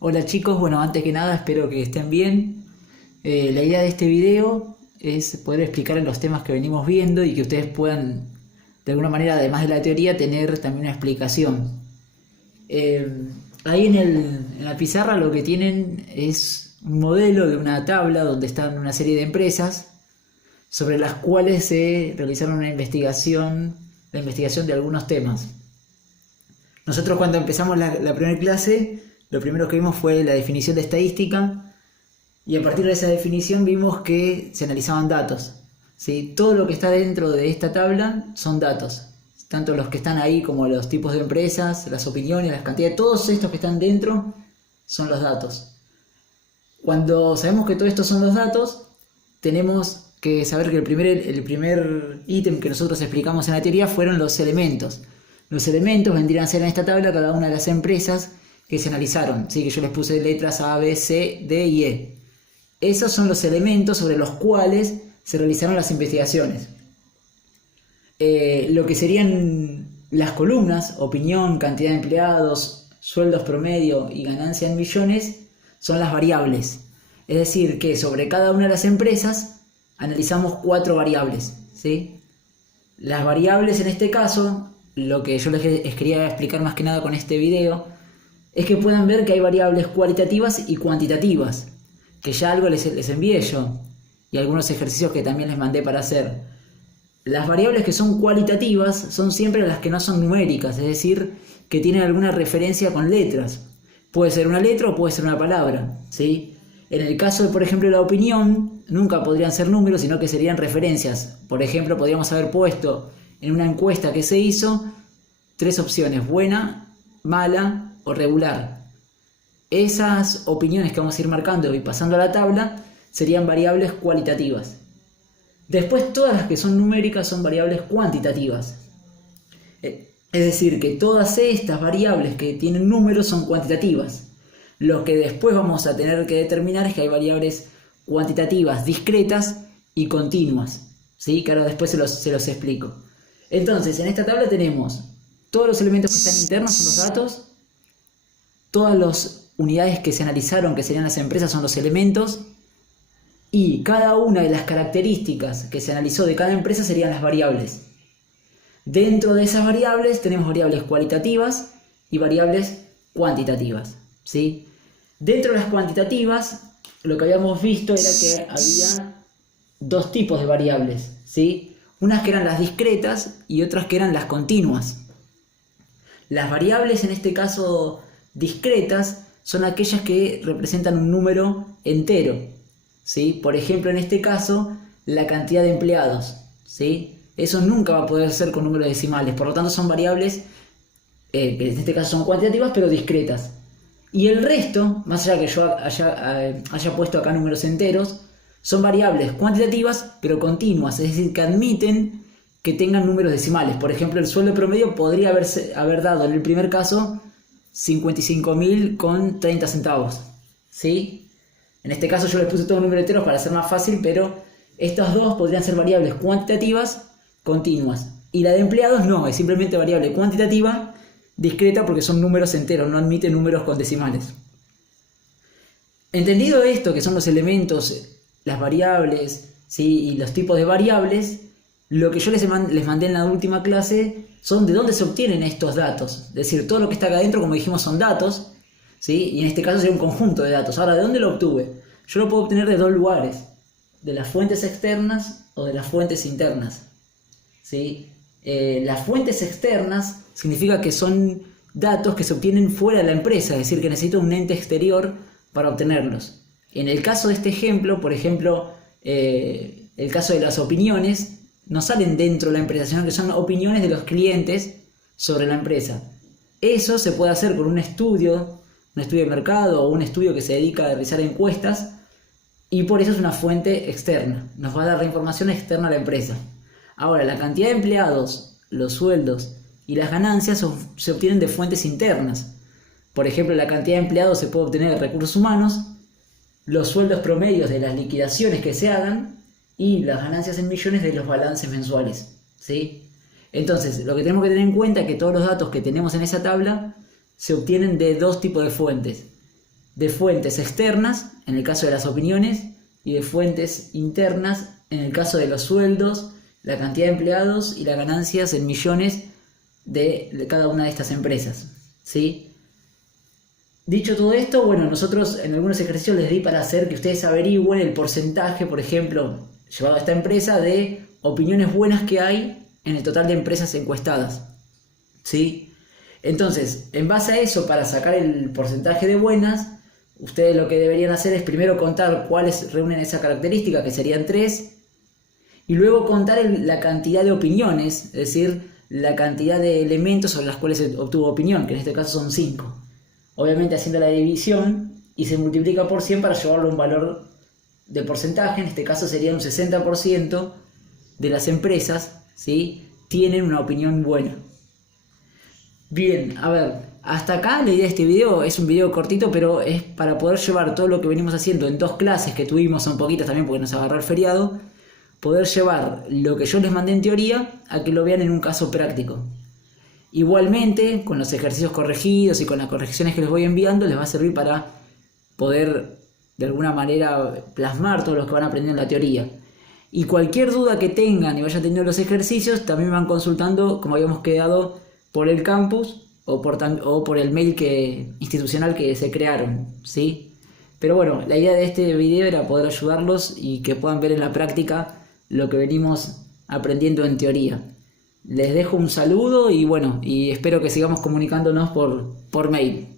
Hola chicos, bueno, antes que nada espero que estén bien. La idea de este video es poder explicar los temas que venimos viendo y que ustedes puedan, de alguna manera, además de la teoría, tener también una explicación. Eh, Ahí en la pizarra lo que tienen es un modelo de una tabla donde están una serie de empresas sobre las cuales se realizaron la investigación de algunos temas. Nosotros cuando empezamos la primera clase, lo primero que vimos fue la definición de estadística y a partir de esa definición vimos que se analizaban datos. ¿Sí? Todo lo que está dentro de esta tabla son datos. Tanto los que están ahí como los tipos de empresas, las opiniones, las cantidades, todos estos que están dentro son los datos. Cuando sabemos que todo esto son los datos, tenemos que saber que el primer ítem que nosotros explicamos en la teoría fueron los elementos. Los elementos vendrían a ser en esta tabla cada una de las empresas que se analizaron, ¿sí? Que yo les puse letras A, B, C, D y E. Esos son los elementos sobre los cuales se realizaron las investigaciones. Lo que serían las columnas, opinión, cantidad de empleados, sueldos promedio y ganancia en millones, son las variables. Es decir, que sobre cada una de las empresas analizamos 4 variables, ¿sí? Las variables en este caso, lo que yo les quería explicar más que nada con este video, es que puedan ver que hay variables cualitativas y cuantitativas, que ya algo les envié yo, y algunos ejercicios que también les mandé para hacer. Las variables que son cualitativas son siempre las que no son numéricas, es decir, que tienen alguna referencia con letras. Puede ser una letra o puede ser una palabra, ¿sí? En el caso de, por ejemplo, la opinión, nunca podrían ser números, sino que serían referencias. Por ejemplo, podríamos haber puesto en una encuesta que se hizo 3 opciones: buena, mala o regular. Esas opiniones que vamos a ir marcando y pasando a la tabla serían variables cualitativas. Después todas las que son numéricas son variables cuantitativas. Es decir, que todas estas variables que tienen números son cuantitativas. Lo que después vamos a tener que determinar es que hay variables cuantitativas discretas y continuas, ¿sí? Que ahora después se los explico. Entonces, en esta tabla tenemos todos los elementos que están internos, son los datos. Todas las unidades que se analizaron, que serían las empresas, son los elementos. Y cada una de las características que se analizó de cada empresa serían las variables. Dentro de esas variables tenemos variables cualitativas y variables cuantitativas, ¿sí? Dentro de las cuantitativas, lo que habíamos visto era que había 2 tipos de variables, ¿sí? Unas que eran las discretas y otras que eran las continuas. Las variables, en este caso discretas, son aquellas que representan un número entero, ¿sí? Por ejemplo, en este caso, la cantidad de empleados, ¿sí? Eso nunca va a poder ser con números decimales, por lo tanto son variables que en este caso son cuantitativas pero discretas. Y el resto, más allá que yo haya puesto acá números enteros, son variables cuantitativas pero continuas, es decir, que admiten que tengan números decimales. Por ejemplo, el sueldo promedio podría haber dado en el primer caso 55.000 con 30 centavos, ¿sí? En este caso yo les puse todos números enteros para hacer más fácil, pero estas dos podrían ser variables cuantitativas continuas. Y la de empleados no, es simplemente variable cuantitativa discreta porque son números enteros, no admite números con decimales. Entendido esto, que son los elementos, las variables, ¿sí? Y los tipos de variables, lo que yo les mandé en la última clase son de dónde se obtienen estos datos. Es decir, todo lo que está acá adentro, como dijimos, son datos, ¿sí? Y en este caso sería un conjunto de datos. Ahora, ¿de dónde lo obtuve? Yo lo puedo obtener de 2 lugares: de las fuentes externas o de las fuentes internas, ¿sí? Las fuentes externas significa que son datos que se obtienen fuera de la empresa, es decir, que necesito un ente exterior para obtenerlos. En el caso de este ejemplo, por ejemplo, el caso de las opiniones, no salen dentro de la empresa, sino que son opiniones de los clientes sobre la empresa. Eso se puede hacer con un estudio de mercado o un estudio que se dedica a realizar encuestas, y por eso es una fuente externa, nos va a dar la información externa a la empresa. Ahora, la cantidad de empleados, los sueldos y las ganancias se obtienen de fuentes internas. Por ejemplo, la cantidad de empleados se puede obtener de recursos humanos, los sueldos promedios de las liquidaciones que se hagan y las ganancias en millones de los balances mensuales, ¿sí? Entonces, lo que tenemos que tener en cuenta es que todos los datos que tenemos en esa tabla se obtienen de 2 tipos de fuentes: de fuentes externas, en el caso de las opiniones, y de fuentes internas, en el caso de los sueldos, la cantidad de empleados y las ganancias en millones de cada una de estas empresas, ¿sí? Dicho todo esto, bueno, nosotros en algunos ejercicios les di para hacer que ustedes averigüen el porcentaje, por ejemplo, llevado a esta empresa, de opiniones buenas que hay en el total de empresas encuestadas, ¿sí? Entonces, en base a eso, para sacar el porcentaje de buenas, ustedes lo que deberían hacer es primero contar cuáles reúnen esa característica, que serían 3, y luego contar la cantidad de opiniones, es decir, la cantidad de elementos sobre las cuales se obtuvo opinión, que en este caso son 5. Obviamente haciendo la división y se multiplica por 100 para llevarlo a un valor de porcentaje, en este caso sería un 60% de las empresas, ¿sí?, tienen una opinión buena. Bien, a ver, hasta acá la idea de este video es un video cortito, pero es para poder llevar todo lo que venimos haciendo en 2 clases que tuvimos, son poquitas también porque nos agarró el feriado, poder llevar lo que yo les mandé en teoría a que lo vean en un caso práctico. Igualmente, con los ejercicios corregidos y con las correcciones que les voy enviando, les va a servir para poder de alguna manera plasmar todo lo que van aprendiendo en la teoría. Y cualquier duda que tengan y vayan teniendo los ejercicios, también me van consultando, como habíamos quedado, por el campus o por el mail institucional que se crearon, ¿sí? Pero bueno, la idea de este video era poder ayudarlos y que puedan ver en la práctica lo que venimos aprendiendo en teoría. Les dejo un saludo y bueno, y espero que sigamos comunicándonos por mail.